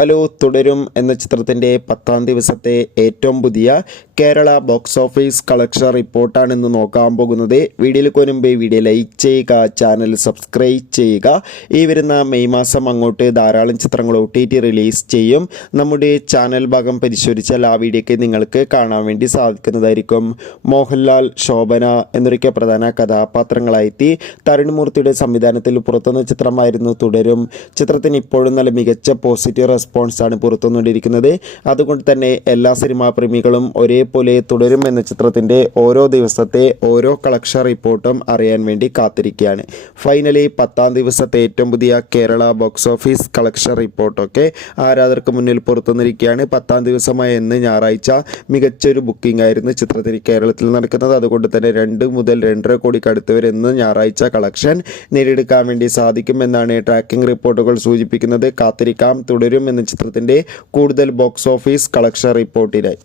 Hello തുടരും എന്ന ചിത്രത്തിൻ്റെ 10ാം ദിവസത്തെ ഏറ്റവും പുതിയ കേരള ബോക്സ് ഓഫീസ് കളക്ഷൻ റിപ്പോർട്ടാണ് ഇന്ന് നോക്കാൻ പോകുന്നത്. വീഡിയോയിൽ മുൻപ് വീഡിയോ ലൈക്ക് ചെയ്യുക, ചാനൽ സബ്സ്ക്രൈബ് ചെയ്യുക. ഈ വരുന്ന മെയ് മാസം അങ്ങോട്ട് ധാരാളം ചിത്രങ്ങൾ OTT റിലീസ് ചെയ്യും. നമ്മുടെ ചാനൽ ഭാഗം പരിശോധിച്ചാൽ ആ വീഡിയോയ്ക്ക് നിങ്ങൾക്ക് കാണാൻ വേണ്ടി സാധിക്കുന്നതായിരിക്കും. മോഹൻലാൽ, ശോഭന എന്നൊക്കെ പ്രധാന കഥാപാത്രങ്ങളായി തരുൺമൂർത്തിയുടെ സംവിധാനത്തിൽ പുറത്തുവന്ന ചിത്രമായിരുന്നു തുടരും. ചിത്രത്തിന് ഇപ്പോഴും നല്ല മികച്ച പോസിറ്റീവ് റെസ്പോൺസാണ് പുറത്തുവന്നുകൊണ്ടിരിക്കുന്നത്. അതുകൊണ്ട് തന്നെ എല്ലാ സിനിമാ പ്രേമികളും ഒരേപോലെ തുടരും എന്ന ചിത്രത്തിൻ്റെ ഓരോ ദിവസത്തെ ഓരോ കളക്ഷൻ റിപ്പോർട്ടും അറിയാൻ വേണ്ടി കാത്തിരിക്കുകയാണ്. ഫൈനലി 10ാം ദിവസത്തെ ഏറ്റവും പുതിയ കേരള ബോക്സ് ഓഫീസ് കളക്ഷൻ റിപ്പോർട്ടൊക്കെ ആരാധകർക്ക് മുന്നിൽ പുറത്തുവന്നിരിക്കുകയാണ്. 10ാം ദിവസമായ ഇന്ന് ഞായറാഴ്ച മികച്ചൊരു ബുക്കിംഗ് ആയിരുന്നു ചിത്രത്തിന് കേരളത്തിൽ നടക്കുന്നത്. അതുകൊണ്ട് തന്നെ 2 മുതൽ 2.5 കോടിക്ക് അടുത്ത് വരെ ഇന്ന് ഞായറാഴ്ച കളക്ഷൻ നേടിയെടുക്കാൻ വേണ്ടി സാധിക്കുമെന്നാണ് ട്രാക്കിംഗ് റിപ്പോർട്ടുകൾ സൂചിപ്പിക്കുന്നത്. കാത്തിരിക്കാം തുടരും എന്ന ചിത്രത്തിൻ്റെ കൂടുതൽ ബോക്സ് ഓഫീസ് കളക്ഷൻ റിപ്പോർട്ടിനായി.